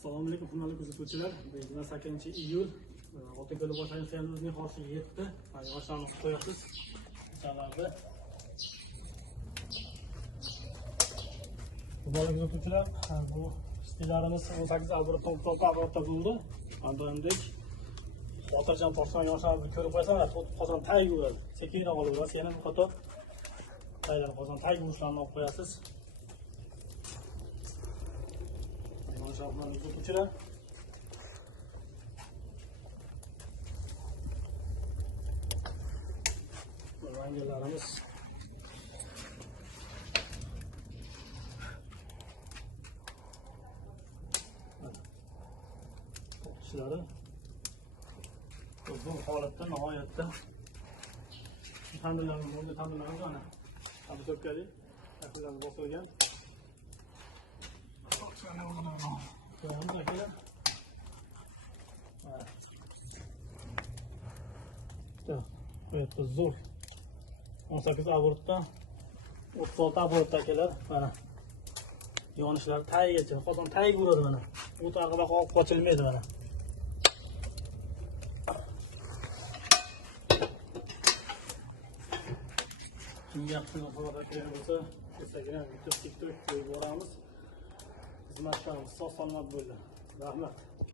Assalomu alaykum hurmatli kuzatuvchilar. Bugun 8-iyul. Otako'l boshlanishimiz o'zining hosiliga yetdi. Yoshlarni qo'yasiz. Sababi hurmatli kuzatuvchilar, bu stillarimiz 18 avgust avgustda bo'ldi. Doimdek xotirjam toshdan yoshlarni ko'rib qo'ysalar, qozon tag bo'ladi. Sekinroq olaverasiz. Yana bir qator taylar qozon tag go'shtlarini olib qo'yasiz. Hurmatli kuzatuvchilar, rangilarimiz ishlari bu holatda nihoyatda tandirlarimiz ana tabi ko'pkali taxlari bosilgan. Evet, zo'r 18 avgustdan 36 avgustga keladi. Mana yonishlari tagigacha, qozon tagi bo'ladi mana. Bu tarafga olib qochilmaydi mana. Kimga yoqsin xabar kerak bo'lsa, Instagram, YouTube, TikTok qo'yib boramiz. Xizmatlarimiz sog' salomat bo'ldi. Rahmat.